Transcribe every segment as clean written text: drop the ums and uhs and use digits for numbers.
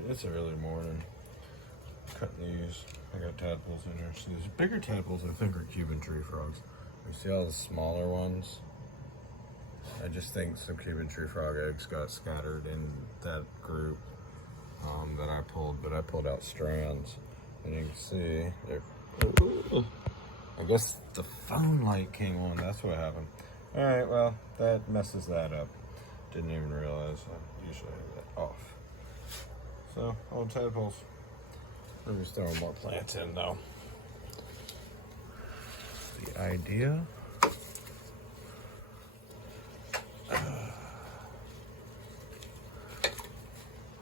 Alright, it's early morning. Cutting these. I got tadpoles in here. So these bigger tadpoles I think are Cuban tree frogs. You see all the smaller ones? I just think some Cuban tree frog eggs got scattered in that group that I pulled, but I pulled out strands. And you can see, I guess the phone light came on, that's what happened. Alright, well, that messes that up. Didn't even realize I usually have that off. So, old tadpoles. Let me throw more plants in though. The idea.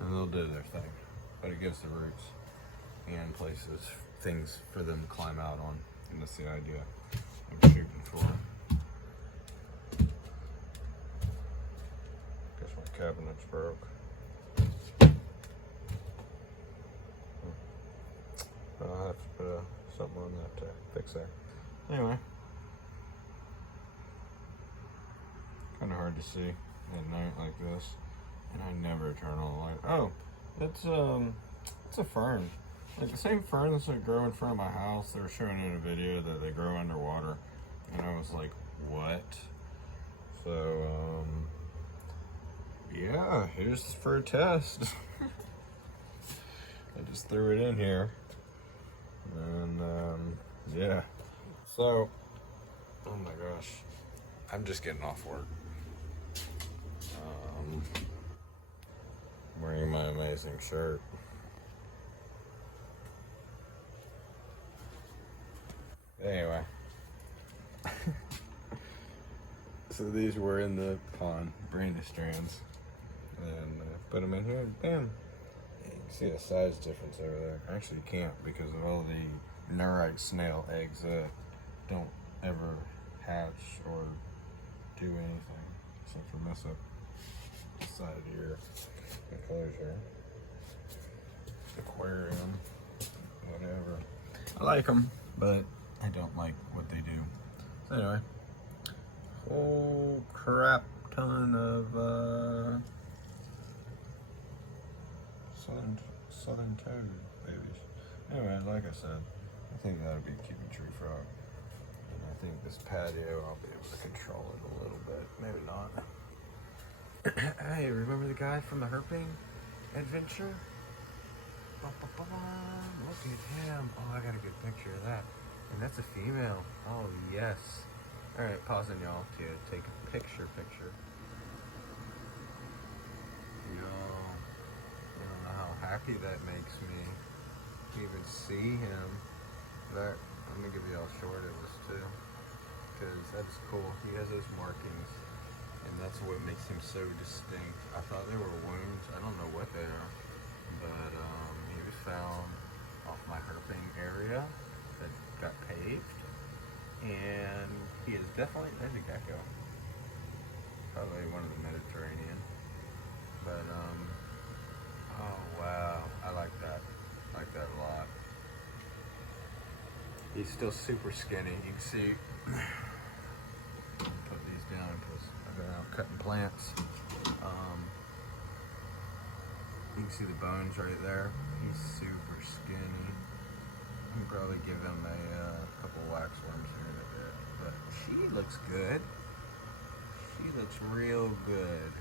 And they'll do their thing. But it gives the roots and places, things for them to climb out on. And that's the idea I'm shooting for. Guess my cabinet's broke. I'll have to put something on that to fix that. Anyway. Kind of hard to see at night like this. And I never turn on the light. Oh, it's a fern. Like the same ferns that grow in front of my house. They were showing in a video that they grow underwater. And I was like, what? So, yeah, here's for a test. I just threw it in here. And, yeah. So, oh my gosh. I'm just getting off work. I'm wearing my amazing shirt. Anyway. So these were in the pond, brandy strands. And put them in here, and bam. You can see the size difference over there. Actually, you can't because of all the neurite snail eggs that don't ever hatch or do anything except for mess up the side of your enclosure, aquarium, whatever. I like them, but I don't like what they do. So anyway, whole crap ton of southern toad babies. Anyway, like I said, I think that would be a Cuban tree frog. And I think this patio, I'll be able to control it a little bit. Maybe not. Hey, remember the guy from the herping adventure? Look at him. Oh, I got a good picture of that. And that's a female. Oh, yes. Alright, pausing y'all to take a picture. Yo, I don't know how happy that makes me to even see him. But I'm gonna give you all short of this too, because that is cool. He has those markings, and that's what makes him so distinct. I thought they were wounds. I don't know what they are, but he was found off my herping area that got paved, and he is definitely, there's a gecko, probably one of the Mediterranean, but oh wow, I like that a lot. He's still super skinny. You can see, put these down because I've been out cutting plants. You can see the bones right there. He's super skinny. I can probably give him a couple waxworms here in a bit, but she looks good. She looks real good.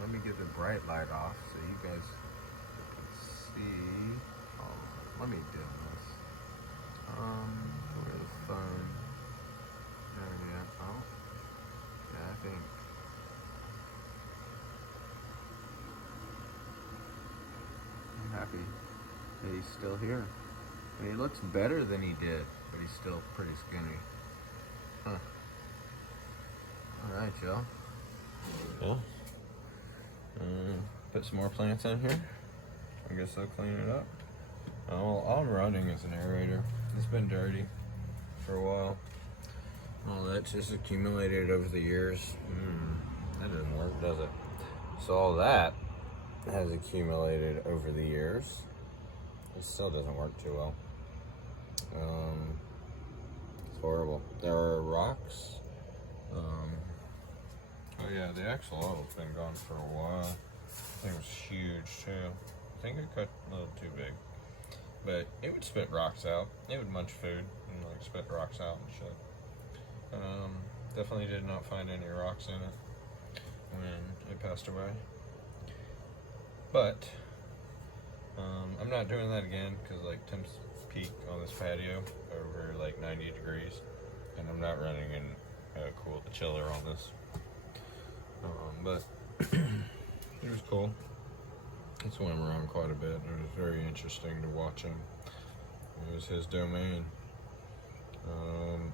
Let me get the bright light off so you guys can see. Let me do this. Where's the phone? There we go. Oh, yeah, I think. I'm happy that he's still here. And he looks better than he did, but he's still pretty skinny. Huh. Alright, y'all. Yeah. Put some more plants in here. I guess I'll clean it up. All I'm running is an aerator. It's been dirty for a while. All that's just accumulated over the years. That doesn't work, does it? So all that has accumulated over the years. It still doesn't work too well. It's horrible. There are rocks. Oh yeah, the axolotl's been gone for a while. It was huge too. think it cut a little too big. But it would spit rocks out. It would munch food and like spit rocks out and shit. Definitely did not find any rocks in it when it passed away. But I'm not doing that again because like temps peak on this patio over like 90 degrees, and I'm not running in a cool chiller on this. But it was cool. He swam around quite a bit. It was very interesting to watch him. It was his domain.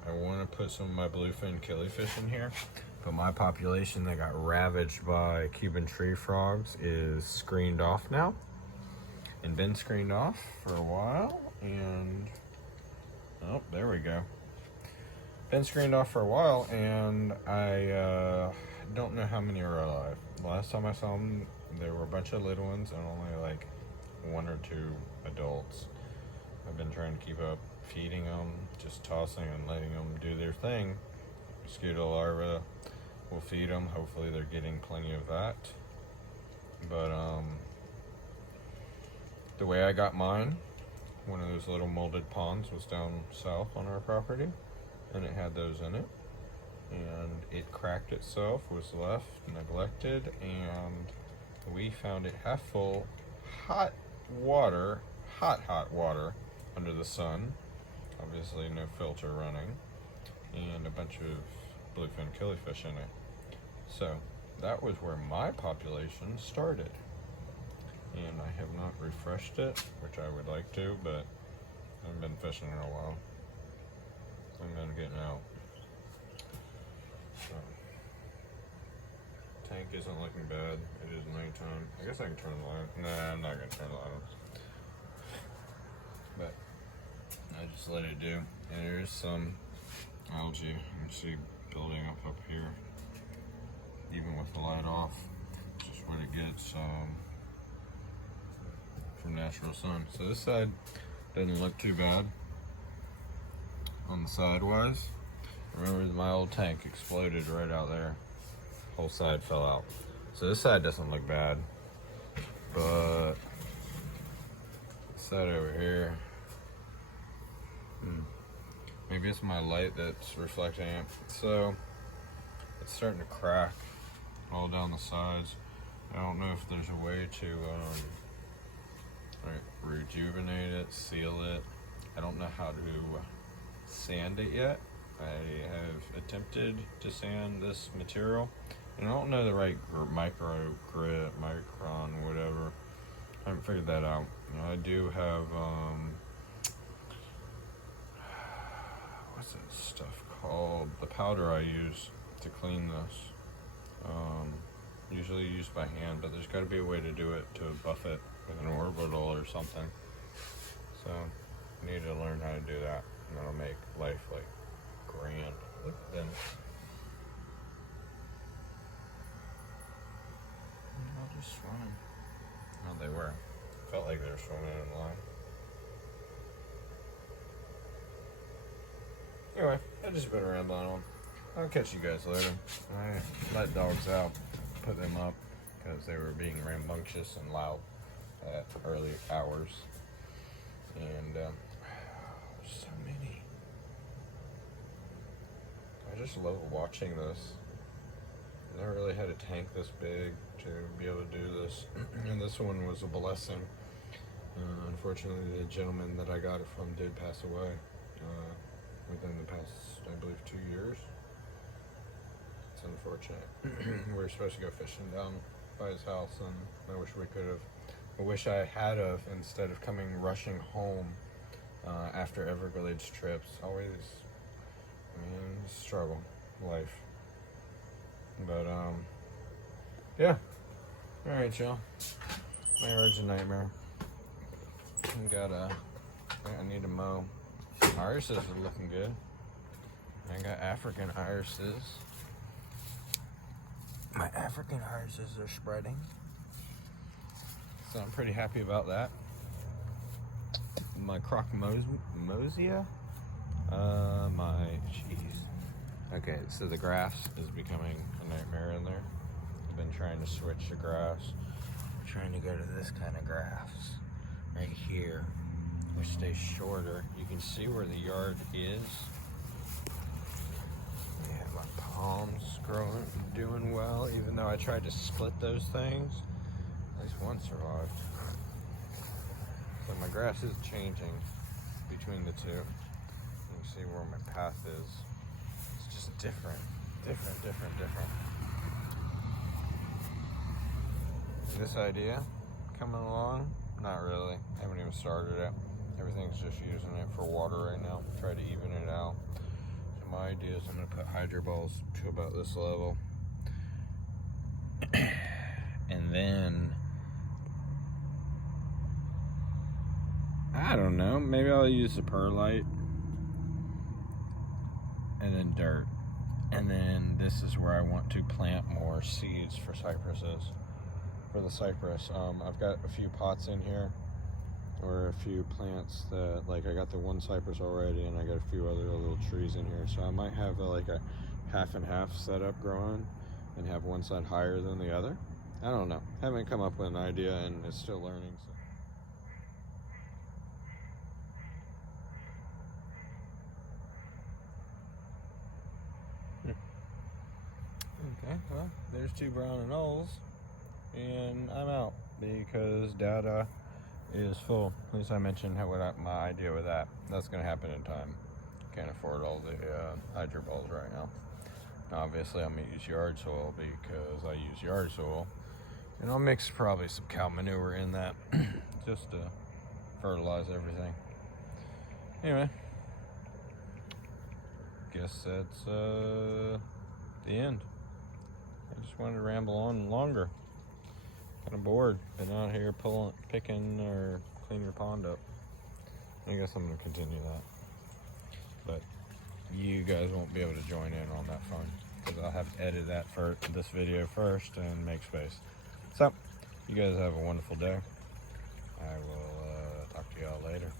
I want to put some of my bluefin killifish in here, but my population that got ravaged by Cuban tree frogs is screened off now, and been screened off for a while, and oh, there we go. Been screened off for a while, and I don't know how many are alive. Last time I saw them, there were a bunch of little ones and only like 1 or 2 adults. I've been trying to keep up, feeding them, just tossing and letting them do their thing. Mosquito larvae, we'll feed them. Hopefully they're getting plenty of that. But the way I got mine, one of those little molded ponds was down south on our property, and it had those in it. And it cracked itself, was left neglected, and we found it half full, hot water, hot water under the sun, obviously no filter running, and a bunch of bluefin killifish in it. So that was where my population started, and I have not refreshed it, which I would like to, but I haven't been fishing in a while. I'm gonna get out. So, tank isn't looking bad. It is nighttime. I guess I can turn the light. Nah, I'm not gonna turn the light on. But I just let it do. And there's some algae you can see building up here, even with the light off. Just what it gets from natural sun. So this side doesn't look too bad on the sidewise. Remember, my old tank exploded right out there. Whole side fell out. So this side doesn't look bad, but this side over here, maybe it's my light that's reflecting it. So it's starting to crack all down the sides. I don't know if there's a way to rejuvenate it, seal it. I don't know how to sand it yet. I have attempted to sand this material, and I don't know the right micron, whatever. I haven't figured that out. I do have, what's that stuff called? The powder I use to clean this. Usually used by hand, but there's got to be a way to do it to buff it with an orbital or something. So I need to learn how to do that, and that'll make life like grand. Look at them. They're just swimming. Oh, they were. Felt like they were swimming in line. Anyway, I just been rambling on. I'll catch you guys later. I let dogs out, put them up, because they were being rambunctious and loud at early hours. And there's so many. I just love watching this. I never really had a tank this big to be able to do this, and this one was a blessing. Unfortunately, the gentleman that I got it from did pass away within the past, I believe, 2 years. It's unfortunate. We were supposed to go fishing down by his house, and I wish we could have. I wish I had have, instead of coming rushing home after Everglades trips. Always, struggle, life. But, yeah. Alright, y'all. Marriage a nightmare. I need to mow. Irises are looking good. I got African irises. My African irises are spreading. So I'm pretty happy about that. My Crocomosia. Okay, so the grass is becoming a nightmare in there. I've been trying to switch the grass, trying to go to this kind of grass right here, which stays shorter. You can see where the yard is. Yeah, my palms growing, doing well, even though I tried to split those things. At least one survived. So my grass is changing between the two. You can see where my path is. It's just different. This idea coming along? Not really. I haven't even started it. Everything's just using it for water right now. Try to even it out. So my idea is I'm going to put hydro balls to about this level. And then, I don't know, maybe I'll use the perlite. And then dirt. And then this is where I want to plant more seeds for cypresses. For the cypress, I've got a few pots in here, or a few plants that, like, I got the one cypress already, and I got a few other little trees in here. So I might have like a half and half setup growing, and have one side higher than the other. I don't know. Haven't come up with an idea, and it's still learning. So. Okay, well, there's two brown anoles, and I'm out because data is full. At least I mentioned my idea with that. That's going to happen in time. Can't afford all the hydro balls right now. Obviously, I'm going to use yard soil because I use yard soil, and I'll mix probably some cow manure in that just to fertilize everything. Anyway, guess that's the end. I just wanted to ramble on longer. Kind of bored. Been out here picking or cleaning your pond up. I guess I'm going to continue that. But you guys won't be able to join in on that fun because I'll have to edit that for this video first and make space. So, you guys have a wonderful day. I will talk to y'all later.